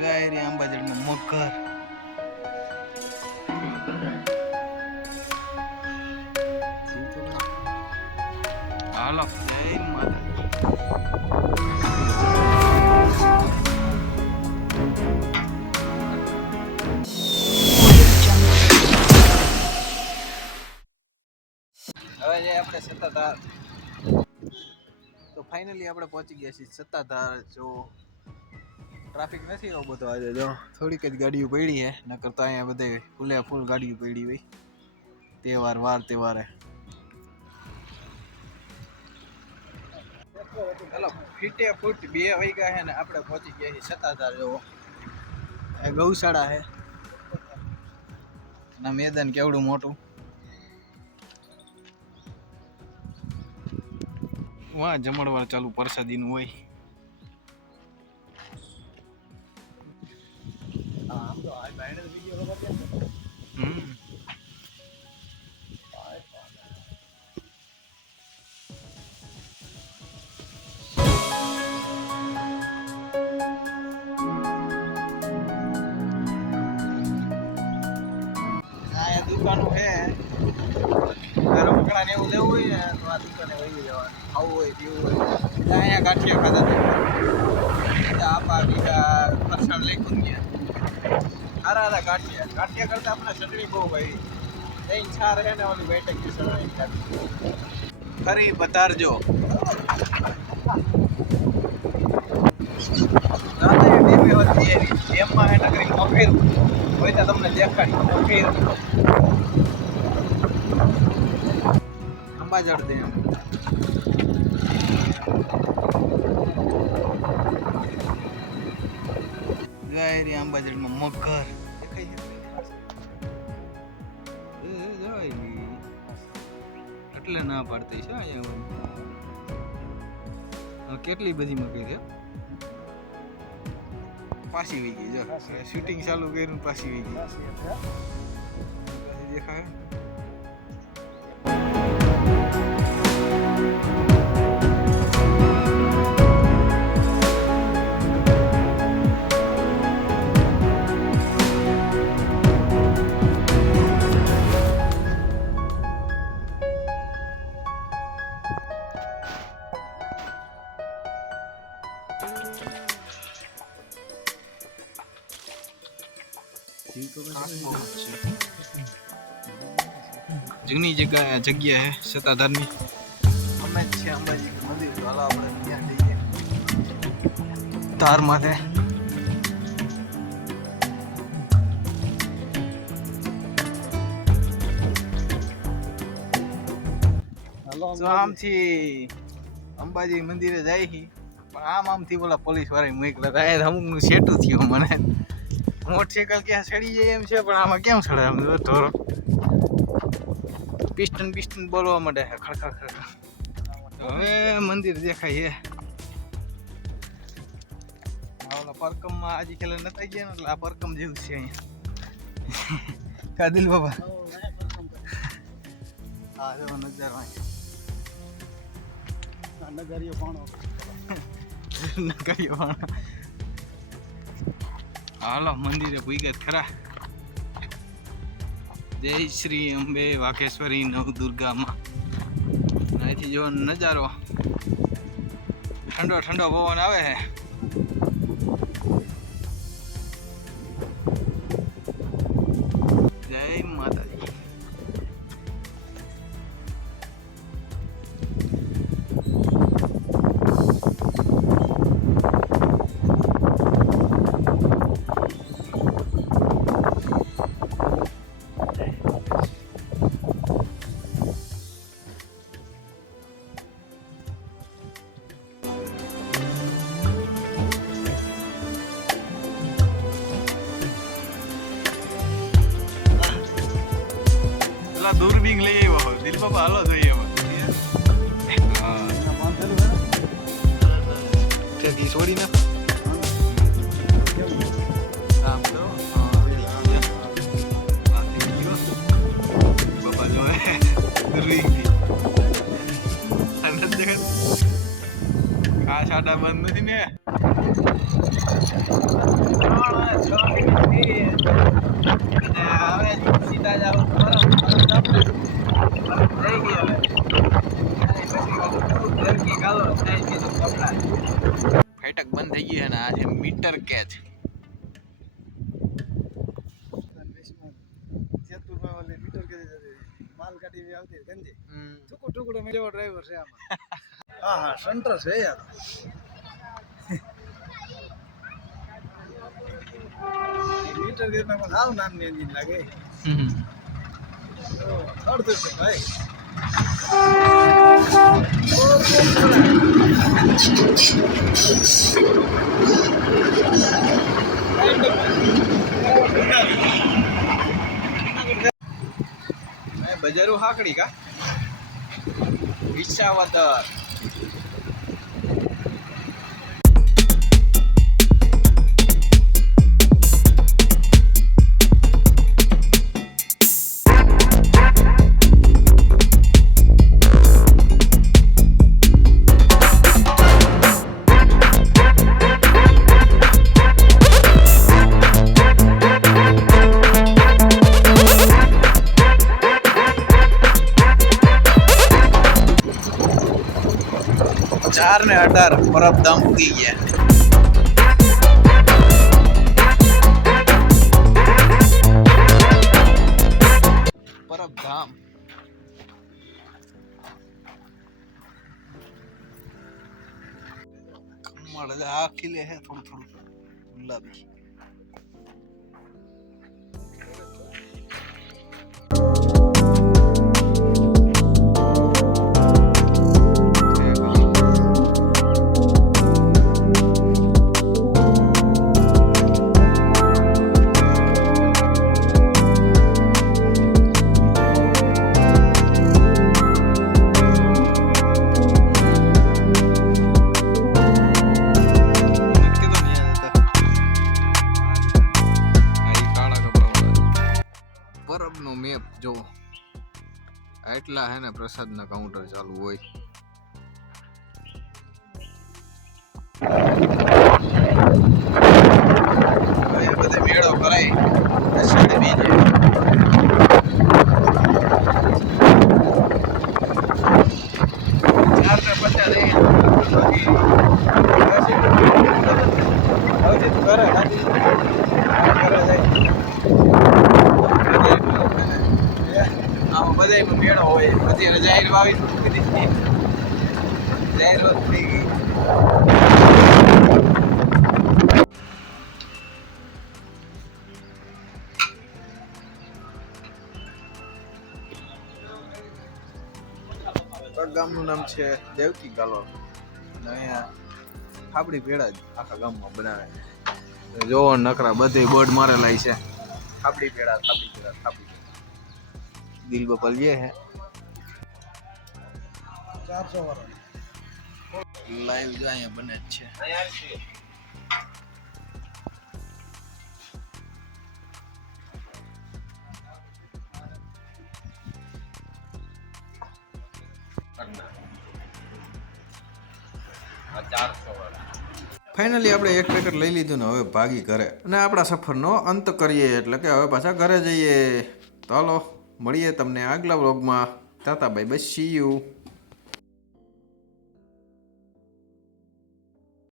ગાયરી આંબાજડમાં મગર હાલો. જય માતા હવે જે આપણે સતત ફાઇનલી આપણે પહોંચી ગયા છીએ સત્તાધાર. જો ટ્રાફિક નથી એવો બધો આજે જો થોડીક જ ગાડીઓ પડી છે નકર તો અહીંયા બધે ફૂલે ફૂલ ગાડીઓ પડી હોય. તહેવાર, વાર તહેવારે. ચાલો ફીટે ફૂટ બે વાગ્યા છે ને આપણે પહોંચી ગયા છીએ સત્તાધાર જો ગૌશાળા છે ના મેદાન કેવડું મોટું? વાહ જમણવાર ચાલુ પરસાદીનું હોય. દુકાનો છે. રમકડા ને એવું લેવું હોય ને, તો આ દુકાને વહી જવાનું. ખાવું હોય, પીવું હોય. તો અહીંયા ગાંઠિયા ખાધા હતા. આપા બીજા પ્રસાદ લઈ ગયા સારા હતા ગાંઠિયા. ગાંઠિયા કરતા આપણે ચટણી બહુ ભાઈ. દહીં છાર રહે ને, ઓલી બેઠક ચટણી ખાધી. ફરી બતારજો એમાં એની. નગરી મફેર હોય તો તમને દેખાડી. મફેર અંબાજળ ડેમ ગાયરી અંબાજળમાં મગર. દેખાય છે એ, એ, જાય ઈ. એટલે ના પાડતી છે અહીંયા કેટલી બધી મગર છે? પાછી વહી ગઈ જો શૂટિંગ ચાલુ કર્યું પાછી વહી ગઈ દેખાય? જૂની જગ્યા જગ્યા છે સત્તાધારની અમે જ છીએ અંબાજી મંદિર તો હાલો આપણે ત્યાં જઈએ. ધાર માથે. તો આમથી અંબાજી મંદિરે જાય છે પણ આમ આમથી બોલા પોલીસવાળા મોકલા હતા અમુકનું સેટું થયું મને. મોટરસાઇકલ ક્યાં ચડી જાય એમ છે પણ આમાં કેમ ચડે આમ જો ઢોરો પિસ્ટન પિસ્ટન બોલવા માંડે છે ખડખડ ખડખડ હવે મંદિર દેખાય છે. આ ઓલા પરકમમાં આજે ખેલે નતા ગયા ને એટલે આ પરકમ જેવું છે અહીંયા. કાદિલ બાબા? હા જો નજારો અહીંયા. નગરીયો પાણો નગરીઓ વાળા. હાલો, મંદિરે ભૂગત ખરા. જય શ્રી અંબે વાકેશ્વરી નવ દુર્ગામાં અહીંથી જો નજારો ઠંડો ઠંડો પવન આવે છે. પેલા દૂરબીન લઈ આવ્યો દિલ બાબા હાલો જોઈએ ત્યાંથી છોડી નાખ આમ તો હા, પેલી ગયા. આ થઈ ગયો. બાબા જો હે દૂરબીનથી. આ નથી દેખાતું? આ સાડા બંધ નથી ને ત્રણ, છ મિનિટ થઈ. અને હવે સીધા જ આવું બરફ, બરફ આપણે. બરફ થઈ ગયો હવે. અને પછી ઓલું ગરકી ગાલો થઈ ગયું કપડાં. ફાટક બંધ થઈ ગયું અને આ છે મીટર કે માલ ગાડી આવતી ગંજી ટુકડો ટુકડો મેં જેવો ડ્રાઈવર છે આમાં હા હા. સંતર છે યાર મીટર ગેરમાં હાવ નામની એન્જિન લાગે થર્ડ છે ભાઈ બજારું હાકડી કા? વિસાવદર. ચાર ને અઢાર પરબધામ ઉગી ગયા પરબધામ કમળ એટલે આ ખીલે હે થોડું થોડું ગુલાબી પરબનો મેપ જો એટલા હે ને પ્રસાદના કાઉન્ટર ચાલુ હોય. મેળો કરાય બધાયનો મેળો હોય. પછી રજાઈ વાવી મૂકી દીધી જાહેર થઈ ગઈ. ગામનું નામ છે દેવકી ગાલોર અને અહીંયા ફાબડી ભેળા જ આખા ગામમાં બનાવે. જોવો નકરા બધે બોર્ડ મારેલા છે. થાપડી ભેળા થાપડી ભેળા થાપડી દિલ બપલ ये है। ચારસો વાળો લાઈવ જો અહીંયા બને જ છે ફાઇનલી આપણે એક પેકેટ લઈ લીધું ને હવે ભાગી ઘરે. અને આપણા સફરનો અંત કરીએ એટલે કે હવે પાછા ઘરે જઈએ. તો હાલો. મળીએ તમને આગલા વ્લોગમાં. તાતા બાય બસ સી યુ